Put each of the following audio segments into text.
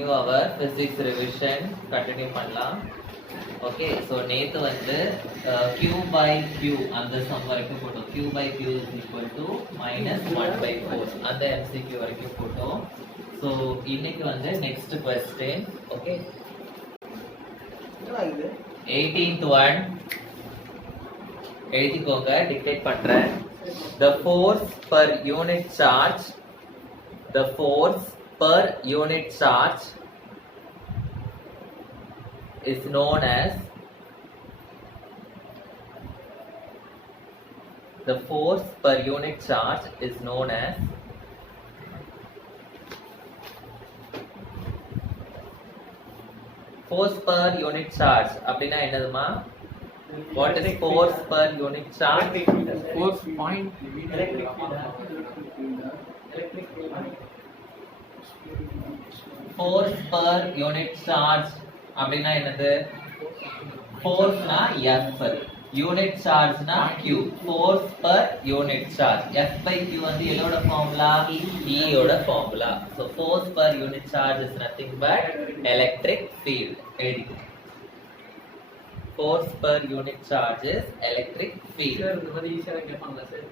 continue our physics revision. Continue பண்ணலாம். Okay, so நேத்து வந்து q by q அந்த sum வரைக்கும் போட்டோம். q by q is equal to minus 1 by 4 அந்த MCQ வரைக்கும் போட்டோம். So இன்னைக்கு வந்து next question. Okay, 18th one எழுதிக்கோங்க, டிக்டேட் பண்றேன். The force per unit charge, the force per unit charge is known as, the force per unit charge is known as force per unit charge அப்படினா என்னதுமா? What is force per unit charge? Force point Force per unit charge அப்படினா என்னது? Force na F, unit charge na Q. Force per unit charge. F by Q வந்து எதோட formula? E ஓட formula. So force per unit charge is nothing but electric field. எழுதிக்கோ. Force per unit charge is electric field. sir இந்த மாதிரி ஈஸியா கேட்பாங்களா sir?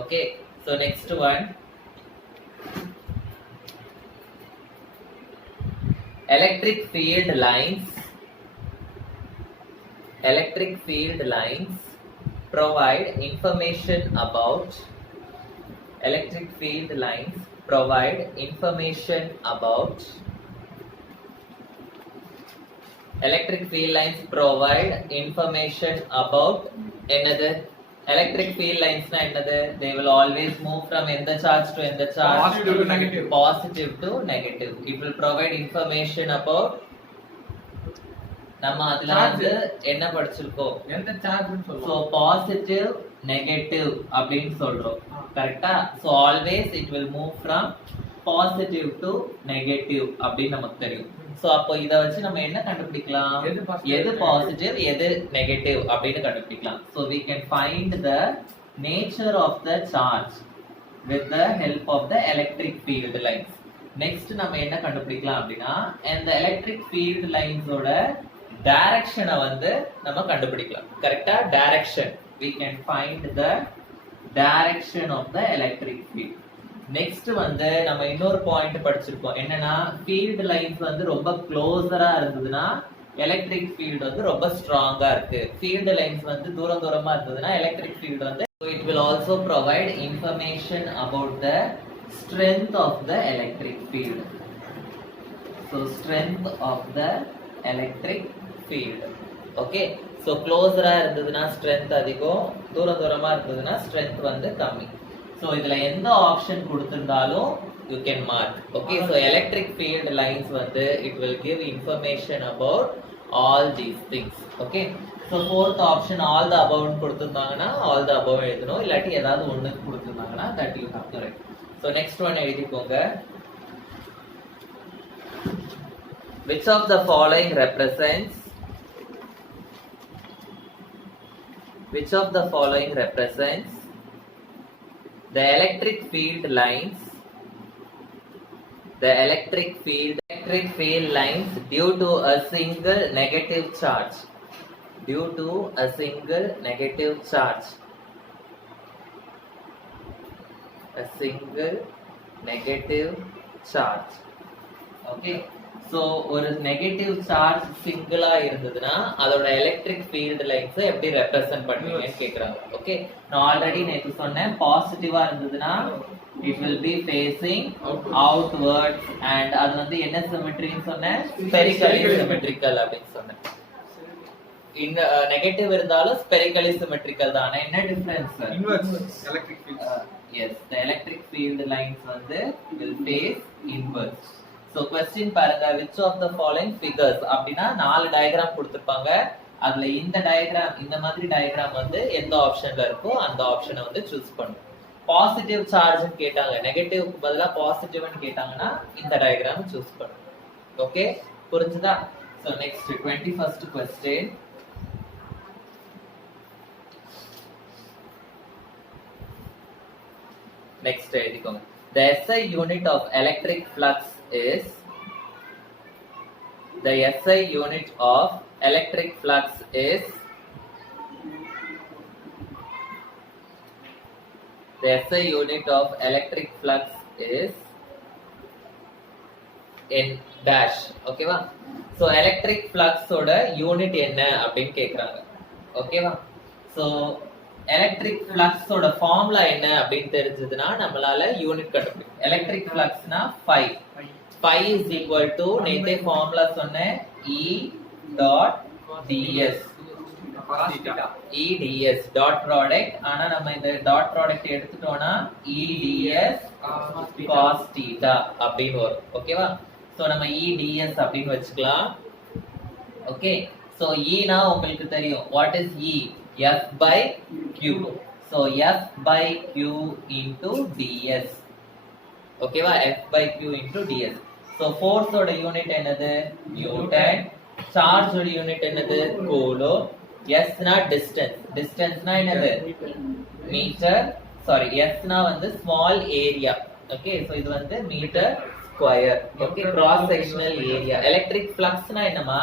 Okay, so next one, electric field lines provide information about electric field lines provide information about electric field lines provide information about another electric field lines na another. They will always move from the charge to the charge, Positive to negative. Positive to negative. It will provide information about, நம்ம அதுல வந்து என்ன படிச்சிருக்கோம்? எந்த சார்ஜ்னு So சொல்லுவோம். positive negative அப்படினு சொல்றோம். கரெக்ட்டா? So always it will move from positive to negative அப்படி நமக்கு தெரியும். So அப்போ இத வச்சு நம்ம என்ன கண்டுபிடிக்கலாம்? எது பாசிட்டிவ் எது நெகட்டிவ் அப்படினு கண்டுபிடிக்கலாம். So we can find the nature of the charge with the help of the electric field lines. Next நம்ம என்ன கண்டுபிடிக்கலாம் அப்படினா இந்த electric field lines ஓட டைரக்ஷனை வந்து நம்ம கண்டுபிடிக்கலாம். கரெக்ட்டா? Direction. We can find the direction of the electric field. Next வந்து நம்ம இன்னொரு பாயிண்ட் படிச்சிருக்கோம். என்னன்னா ஃபீல்ட் லைன்ஸ் வந்து ரொம்ப க்ளோஸரா இருந்ததுன்னா எலக்ட்ரிக் ஃபீல்ட் வந்து ரொம்ப ஸ்ட்ராங்கா இருக்கு. ஃபீல்ட் லைன்ஸ் வந்து தூரமா இருந்ததுன்னா எலக்ட்ரிக் ஃபீல்ட் வந்து it will also provide information about the strength of the electric field. So strength of the electric field. Okay, so closer இருந்ததுன்னா strength அதிகம், தூரமா இருந்ததுன்னா strength வந்து கம்மி. So இதுல எந்த ஆப்ஷன் கொடுத்திருந்தாலும் you can mark. Okay, so electric field lines வந்து it will give information about all these things. Okay, so fourth option all the above கொடுத்திருந்தாங்கன்னா all the above எழுதணும். இல்லாட்டி ஏதாவது ஒண்ணு கொடுத்திருந்தாங்கன்னா that you have to write. So next one எழுதிக்கோங்க. Which of the following represents the electric field lines due to a single negative charge? Okay, so ஒரு negative charge சிங்கிளா இருந்ததுன்னா அதோட எலக்ட்ரிக் ஃபீல்ட் லைன்ஸ் எப்படி ரெப்ரசன்ட் பண்ணுவீங்கன்னு கேக்குறாங்க. ஓகே, நான் ஆல்ரெடி நேத்து சொன்னேன் பாசிட்டிவா இருந்ததுன்னா it will be facing outwards and அது வந்து என்ன சிமெட்ரின்னு சொன்னேன்? ஸ்பெரிக்கலி சிமெட்ரிக்கல் அப்படின்னு சொன்னேன். இந்த நெகட்டிவ் இருந்தாலும் ஸ்பெரிக்கலி சிமெட்ரிக்கல் தான். என்ன difference? Inverse electric field. yes, the electric field lines வந்து will face inverse. So question பாருங்க, which of the following figures அப்படினா நாலு டயகிராம் கொடுத்திருப்பாங்க. அதுல இந்த டயகிராம், இந்த மாதிரி டயகிராம் வந்து எந்த ஆப்ஷன்ல இருக்கோ அந்த ஆப்ஷனை வந்து சூஸ் பண்ணுங்க. பாசிட்டிவ் சார்ஜ்னு கேட்டாங்க, நெகட்டிவ்க்கு பதிலா பாசிட்டிவ்னு கேட்டாங்கன்னா இந்த டயகிராம் சூஸ் பண்ணுங்க. ஓகே, புரிஞ்சுதா? So next 21st question. Next எழுதிக்கோங்க. the SI unit of electric flux is the SI unit of electric flux is the SI unit of electric flux is in dash. ஓகேவா? ஸோ எலக்ட்ரிக் ஃப்ளக்ஸோட யூனிட் என்ன அப்படின்னு கேட்குறாங்க. ஓகேவா? So electric ஃப்ளக்ஸோட ஃபார்முலா என்ன அப்படின்னு தெரிஞ்சதுன்னா நம்மளால யூனிட் கண்டுபிடிக்கும். எலக்ட்ரிக் ஃப்ளக்ஸ்னா phi. phi is equal to நேத்தே ஃபார்முலா சொன்னேன் E dot ds. E ds dot product. ஆனா நம்ம இந்த டாட் ப்ராடக்ட் எடுத்துட்டோம்னா E ds cos theta அப்படின்னு வரும். ஓகேவா? சோ நம்ம E ds அப்படின்னு வச்சுக்கலாம். ஓகே. சோ E னா உங்களுக்கு தெரியும். What is E? F by Q. So F by Q into ds. ஓகேவா? F by Q into ds. So force ஓட யூனிட் என்னது? நியூட்டன். சார்ஜ் ஓட யூனிட் என்னது? கூலோம். S னா distance. distance னா என்னது? மீட்டர். சாரி, S னா வந்து small area. ஓகே. சோ இது வந்து metre square. Okay. cross sectional area. Electric flux னா என்னமா?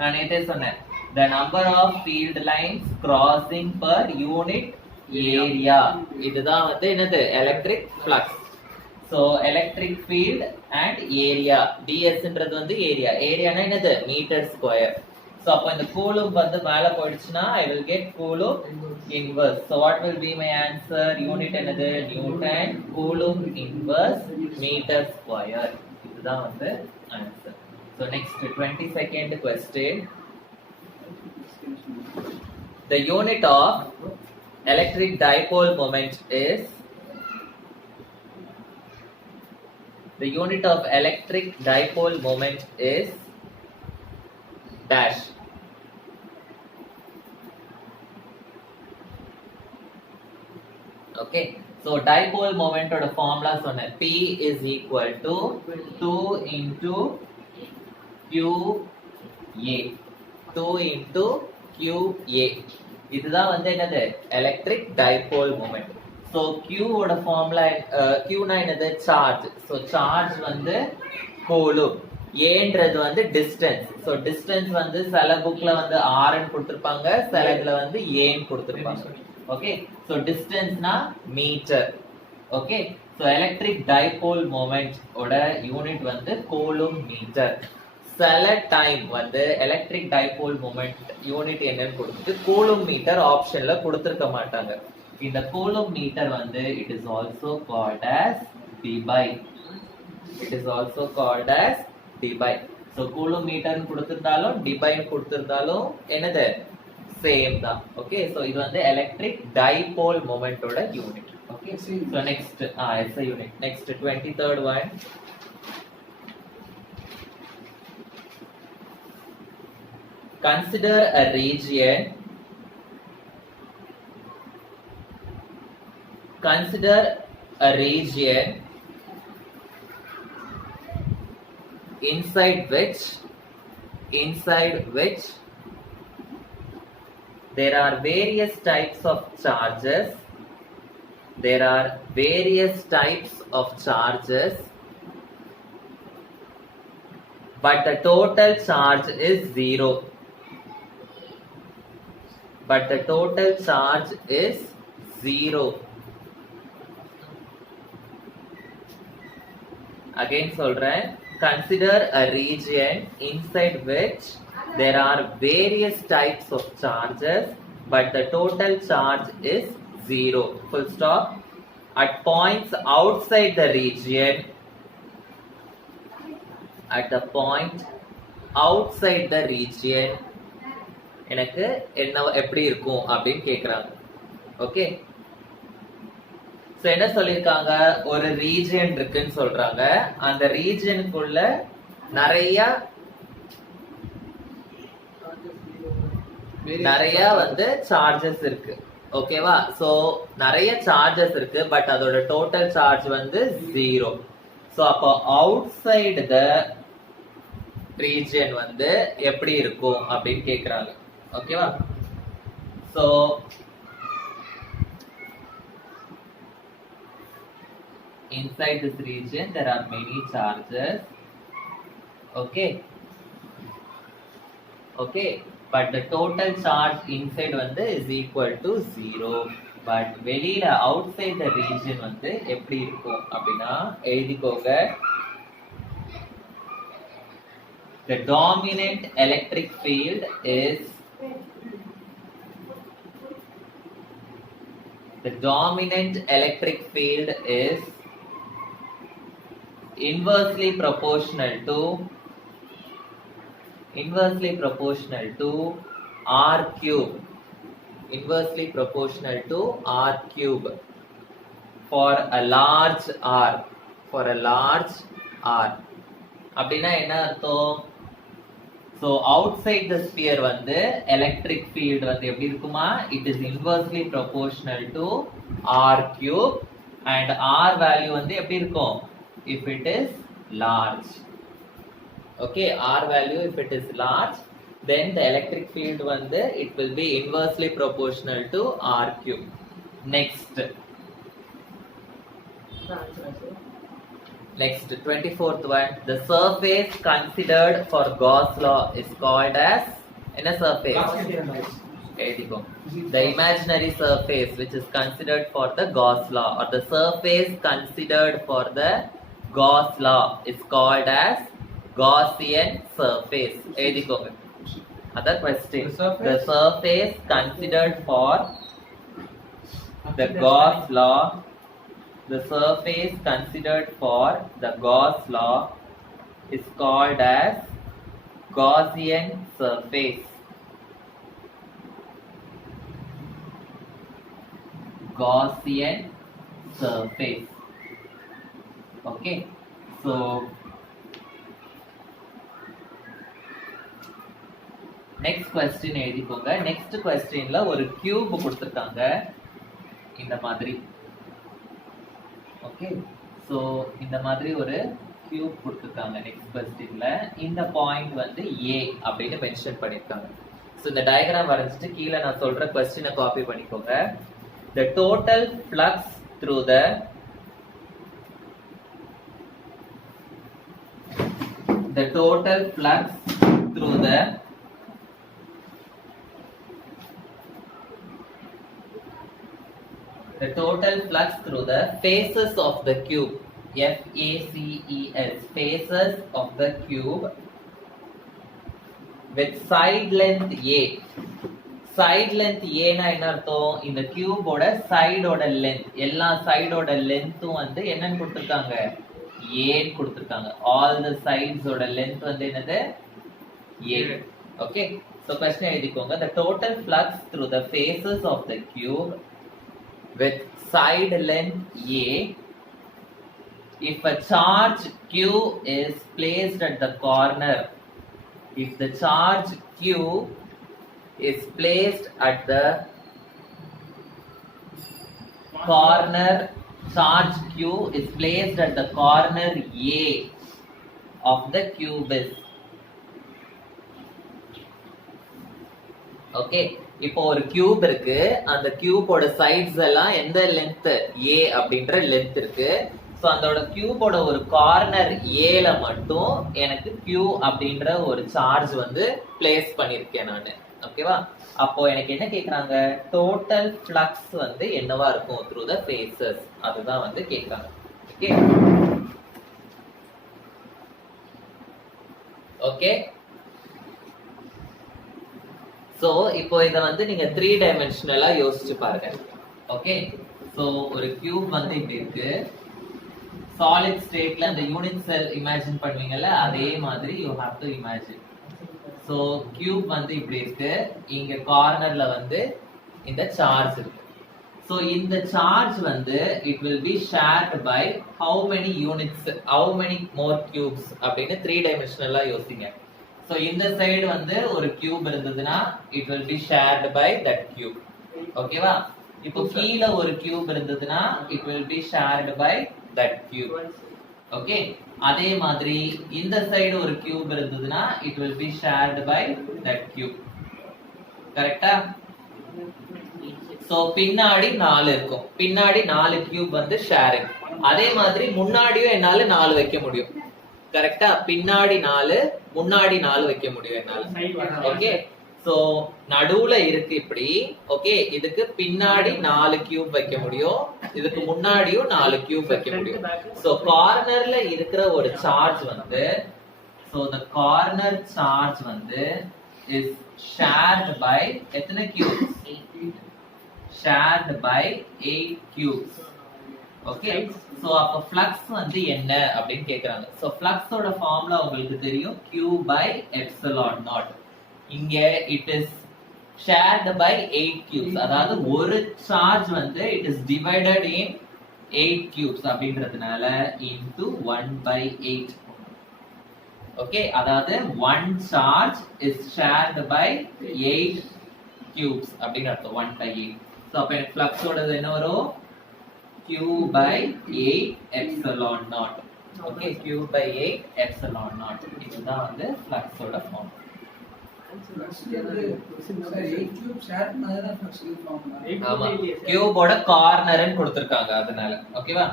நான் நேத்தே சொன்னேன். The number of field lines crossing per unit area. இதுதான் வந்து என்னது? Electric flux. So electric field and area. ds ன்றது வந்து ஏரியா. ஏரியானா என்னது? Metre square. So அப்ப இந்த கூலும் வந்து மேல போயிடுச்சுனா I will get coulomb inverse. So what will be my answer? Unit என்னது? Newton. Coulomb inverse metre square. இதுதான் வந்து answer. So next 22nd question. The unit of electric dipole moment is the unit of electric dipole moment is dash. Okay, so dipole moment oda formula sonna P is equal to 2 into QA. 2 into QA. இதுதான் வந்து என்னது? Electric dipole moment. So Q ஓட formula Q னா என்னது? Charge. So charge வந்து கூலும். ஏன்றது வந்து distance. So distance வந்து சில புக்ல வந்து r ன்னு கொடுத்திருப்பாங்க, சில இதுல வந்து a ன்னு கொடுத்திருப்பாங்க. ஓகே. சோ டிஸ்டன்ஸ்னா metre. Okay. So electric dipole moment ஓட யூனிட் வந்து கூலும் மீட்டர். சில டைம் வந்து எலக்ட்ரிக் டைபோல் மொமெண்ட் யூனிட் என்னன்னு கொடுத்துட்டு கூலும் மீட்டர் ஆப்ஷன்ல கொடுத்திருக்க மாட்டாங்க. இந்த கூலும் மீட்டர் வந்து it is also called as dBi. It is also called as dBi. So coulomb metre கொடுத்திருந்தாலும் dBi கொடுத்திருந்தாலும் என்னது? சேம் தான். ஓகே. சோ இது வந்து எலக்ட்ரிக் டைபோல் மொமெண்டோட unit. Okay. So next SI unit. Next 23rd one. Consider a region. Consider a region inside which there are various types of charges. There are various types of charges, but the total charge is 0. But the total charge is 0. Again சொல்றேன். Consider a region inside which there are various types of charges, but the total charge is 0. Full stop. At points outside the region, at the point outside the region, எனக்கு என்ன எப்படி இருக்கும் அப்படின்னு கேக்குறாங்க. Okay. So என்ன சொல்லிருக்காங்க? ஒரு ரீஜன் இருக்குன்னு சொல்றாங்க. அந்த ரீஜனுக்குள்ள நிறைய வந்து சார்ஜஸ் இருக்கு. ஓகேவா? சோ நிறைய சார்ஜஸ் இருக்கு, பட் அதோட டோட்டல் சார்ஜ் வந்து 0. சோ அப்போ அவுட் சைடு த ரீஜன் வந்து எப்படி இருக்கும் அப்படின்னு கேக்குறாங்க. ஓகேவா? So inside this region there are many charges. Okay, okay, but the total charge inside வந்து is equal to 0. but வெளியில outside the region வந்து எப்படி இருக்கும் அப்படின்னா எழுதிக்கோங்க. The dominant electric field is inversely proportional to r cube. Inversely proportional to r cube for a large r. அப்படின்னா என்ன அர்த்தம்? So outside the sphere வந்து electric field வந்து எப்படி இருக்குமா? It is inversely proportional to r cube and r value வந்து எப்படி இருக்கும்? If it is large. Okay, r value if it is large, then the electric field வந்து it will be inversely proportional to r cube. Next, 24th one. The surface considered for Gauss law is called as என்ன surface? The imaginary surface which is considered for the Gauss law, or the surface considered for the Gauss law is called as Gaussian surface. எழுதிக்கோங்க. Other question. The surface considered for the Gauss law. The surface considered for the Gauss law is called as Gaussian surface. Gaussian surface. Okay, so next question எழுதிக்கோங்க. next questionல ஒரு cube கொடுத்திருக்காங்க இந்த மாதிரி. Okay, so இந்த மாதிரி ஒரு கியூப் கொடுத்துருக்காங்க நெக்ஸ்ட் கொஸ்டின்ல. இந்த பாயிண்ட் வந்து ஏ அப்படின்னு மென்ஷன் பண்ணியிருக்காங்க. ஸோ இந்த டயக்ராம் வரைஞ்சிட்டு கீழே நான் சொல்ற கொஸ்டினை காப்பி பண்ணிக்கோங்க. The total flux through the faces of the cube, FACES, faces of the cube with side length A. Side length A னா என்ன அர்த்தம்? இந்த கியூபோட சைடோட லென்த், எல்லா சைடோட லென்த்தும் வந்து என்னன்னு கொடுத்திருக்காங்க? A கொடுத்திருக்காங்க. all the sides ஓட length வந்து என்னது? A. Okay, so question எழுதிக்கோங்க. The total flux through the faces of the cube with side length A, if a charge Q is placed at the corner, if the charge Q is placed at the corner, charge Q is placed at the corner A of the cubis. Okay, இப்போ ஒரு கியூப் இருக்கு. அந்த கியூபோட சைட்ஸ் எல்லாம் எந்த length? A அப்படின்ற லென்த் இருக்கு. ஸோ அதோட கியூபோட ஒரு கார்னர் ஏல மட்டும் எனக்கு Q அப்படின்ற ஒரு சார்ஜ் வந்து பிளேஸ் பண்ணிருக்கேன் நான். ஓகேவா? அப்போ எனக்கு என்ன கேக்குறாங்க? டோட்டல் ஃப்ளக்ஸ் வந்து என்னவா இருக்கும் த்ரூ த ஃபேசஸ், அதுதான் வந்து கேட்காங்க. Okay, okay. சோ இப்போ இத வந்து நீங்க 3 டைமென்ஷனலா யோசிச்சு பாருங்க. ஓகே, சோ ஒரு கியூப் வந்து இப்படி இருக்கு. சாலிட் ஸ்டேட்ல அந்த யூனிட் செல் இமேஜின் பண்ணுவீங்கல்ல, அதே மாதிரி you have to imagine. So cube வந்து இப்படி இருக்கு. இங்க கார்னர்ல வந்து இந்த சார்ஜ் இருக்கு. சோ இந்த சார்ஜ் வந்து it will be shared by how many units, how many more cubes அப்படின்னு 3 டைமென்ஷனலா யோசிங்க. சோ இந்த சைடு வந்து ஒரு கியூப் இருந்ததுன்னா it will be shared by that cube. ஓகேவா? இப்போ கீழ ஒரு கியூப் இருந்ததுன்னா it will be shared by that cube. Okay, அதே மாதிரி இந்த சைடு ஒரு கியூப் இருந்ததுன்னா it will be shared by that cube. கரெக்ட்டா? சோ பின்னாடி 4 இருக்கும். பின்னாடி 4 கியூப் வந்து ஷேரிங். அதே மாதிரி முன்னாடியும் என்னால 4 வைக்க முடியும். கரெக்டா? பின்னாடி 4 முன்னாடி 4 வைக்க முடியும் என்னால. ஓகே, சோ நடுவுல இருக்கு இப்படி. ஓகே, இதுக்கு பின்னாடி 4 கியூப் வைக்க முடியும், இதுக்கு முன்னாடியும் 4 கியூப் வைக்க முடியும். சோ கார்னர்ல இருக்கிற ஒரு சார்ஜ் வந்து, சோ the corner charge வந்து is shared by எத்தனை cubes? shared by 8 cubes. Okay, so அப்ப ஃப்ளக்ஸ் வந்து என்ன அப்படினு கேக்குறாங்க. சோ ஃப்ளக்ஸோட ஃபார்முலா உங்களுக்கு தெரியும், q by epsilon naught. இங்க it is shared by 8 cubes. அதாவது ஒரு சார்ஜ் வந்து it is divided in 8 cubes அப்படின்றதுனால into 1 by 8. ஓகே, அதாவது one charge is shared by 8 cubes அப்படின்னு அர்த்தம். 1 by 8. சோ அப்ப ஃப்ளக்ஸ் ஓடது என்ன வரும்? q by 8 epsilon naught. Okay, q by 8 epsilon naught. இதுதான் வந்து ஃப்ளக்ஸ் ஓட ஃபார்ம். ஆமா, கியூபோட கார்னர்னு கொடுத்திருக்காங்க அதனால. ஓகேவா?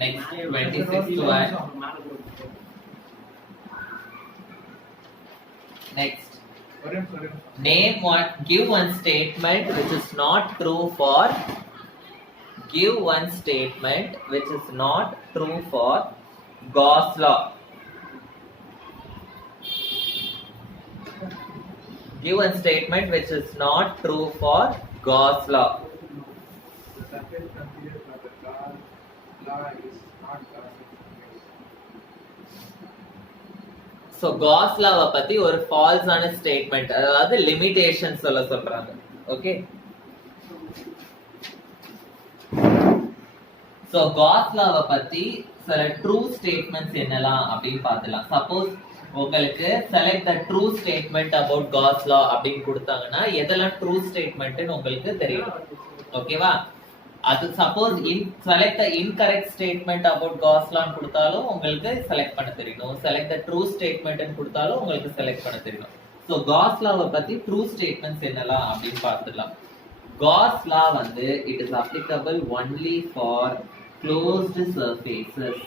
Next 26 one. Next, name one, give one statement which is not true for, give one statement which is not true for Gauss law. Give one statement which is not true for Gauss law. So Gauss law பத்தி ஒரு false ஆன ஸ்டேட்மெண்ட், அதாவது லிமிட்டேஷன் சொல்றாங்க. Okay, so Gauss law பத்தி சில true statements என்னலாம் அப்படின்னு பார்த்துலாம். சப்போஸ் உங்களுக்கு select the true statement about Gauss law அப்படின்னு கொடுத்தாங்கன்னா எதெல்லாம் ட்ரூ ஸ்டேட்மெண்ட்னு உங்களுக்கு தெரியும். ஓகேவா? அது suppose select the incorrect statement about Gauss law கொடுத்தாலும் உங்களுக்கு செலக்ட் பண்ண தெரியணும், செலக்ட் த ட்ரூ ஸ்டேட்மெண்ட் கொடுத்தாலும் உங்களுக்கு செலக்ட் பண்ண தெரியணும். சோ Gauss law பத்தி ட்ரூ ஸ்டேட்மெண்ட்ஸ் என்னலாம் அப்படின்னு பார்த்துடலாம். Gauss law வந்து it is applicable only for closed surfaces.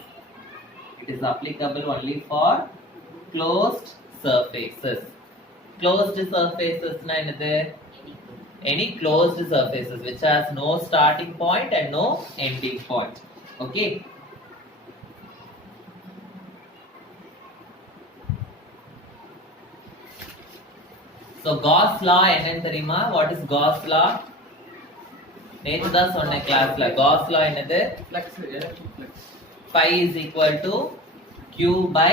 It is applicable only for closed surfaces. Closed surfaces na enadhu? Any closed surfaces which has no starting point and no ending point. Okay, so Gauss law என்னன்னு தெரியுமா? What is Gauss law? நேத்து தான் சொன்ன கிளாஸ்ல Gauss law என்னது? Flux, electric flux. phi is equal to q by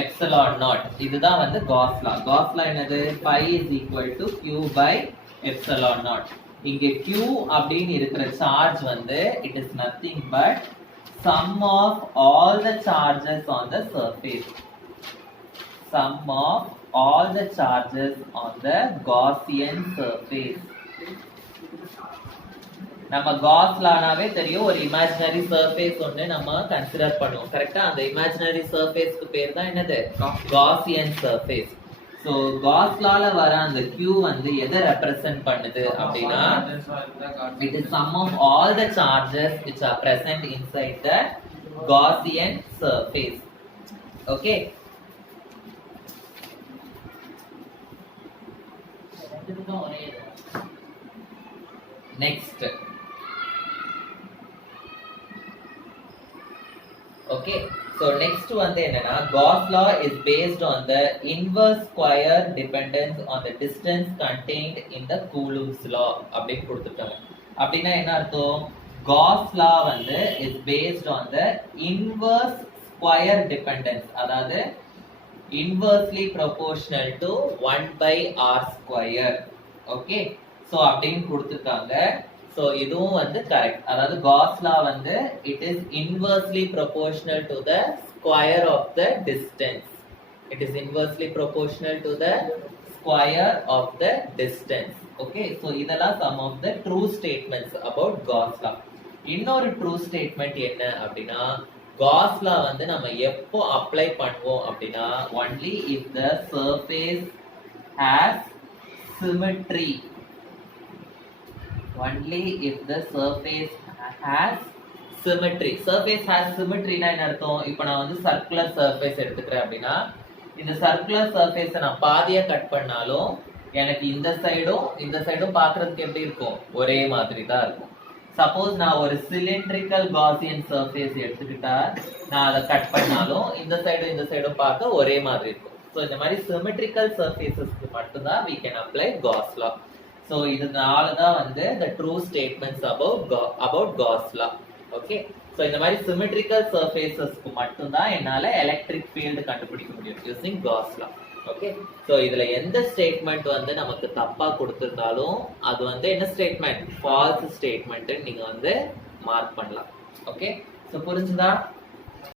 epsilon naught. இதுதான் வந்து Gauss law. Gauss law என்னது? phi is equal to q by epsilon naught. இங்க q அப்படின்னு இருக்கிற சார்ஜ் வந்து it is nothing but sum of all the charges on the surface. Sum of all the charges on the Gaussian surface. நம்ம Gauss lawனாவே தெரியும், ஒரு imaginary surface ஒன்னு நம்ம கன்சிடர் பண்ணுவோம். கரெக்ட்டா? அந்த இமேஜினரி சர்ஃபேஸ்க்கு பேர் தான் என்னது? Gaussian surface. சோ Gauss lawல வர அந்த q வந்து எதை ரெப்ரசன்ட் பண்ணுது அப்படினா, it is sum of all the charges which are present inside the Gaussian surface. Okay, next. Okay, so next வந்து என்னன்னா, Gauss law is based on the inverse square dependence on the distance contained in the Coulomb's law அப்படின்னு கொடுத்துட்டாங்க. அப்படின்னா என்ன அர்த்தம்? Gauss law வந்து is based on the inverse square dependence, அதாவது inversely proportional to 1 by r square. Okay, so அப்படின்னு கொடுத்துட்டாங்க. So இதுவும் வந்து கரெக்ட். அதாவது Gauss law வந்து it is inversely proportional to the square of the distance. It is inversely proportional to the square of the distance. Okay, so இதெல்லாம் some of the true statements about Gauss law. இன்னொரு true statement என்ன அப்படின்னா, Gauss law வந்து நம்ம எப்போ அப்ளை பண்ணுவோம் அப்படின்னா, only if the surface has symmetry. only if the surface has symmetry. Surface has symmetry னா என்ன அர்த்தம்? இப்போ நான் வந்து சர்க்குலர் சர்ஃபேஸ் எடுத்துக்கிறேன் அப்படின்னா இந்த சர்க்குலர் சர்ஃபேஸை நான் பாதியா கட் பண்ணாலும் எனக்கு இந்த சைடும் பார்க்கிறதுக்கு எப்படி இருக்கும்? ஒரே மாதிரி தான் இருக்கும். சப்போஸ் நான் ஒரு சிலிண்ட்ரிக்கல் காசியன் சர்ஃபேஸ் எடுத்துக்கிட்டா நான் அதை கட் பண்ணாலும் இந்த சைடும் பார்க்க ஒரே மாதிரி இருக்கும். ஸோ இந்த மாதிரி சிமெட்ரிக்கல் சர்ஃபேஸஸ்க்கு மட்டும்தான் we can apply Gauss law. So இதனால தான் வந்து the true statements about Gauss law. Okay, so இந்த மாதிரி சிமெட்ரிக்கல் சர்ஃபேஸஸ்க்கு மட்டும்தான் என்னால எலக்ட்ரிக் ஃபீல்டு கண்டுபிடிக்க முடியும் using Gauss law. Okay, so இதுல எந்த ஸ்டேட்மெண்ட் வந்து நமக்கு தப்பா கொடுத்திருந்தாலும் அது வந்து என்ன ஸ்டேட்மெண்ட்? ஃபால்ஸ் ஸ்டேட்மெண்ட் நீங்க வந்து மார்க் பண்ணலாம். ஓகே, ஸோ புரிஞ்சுதா?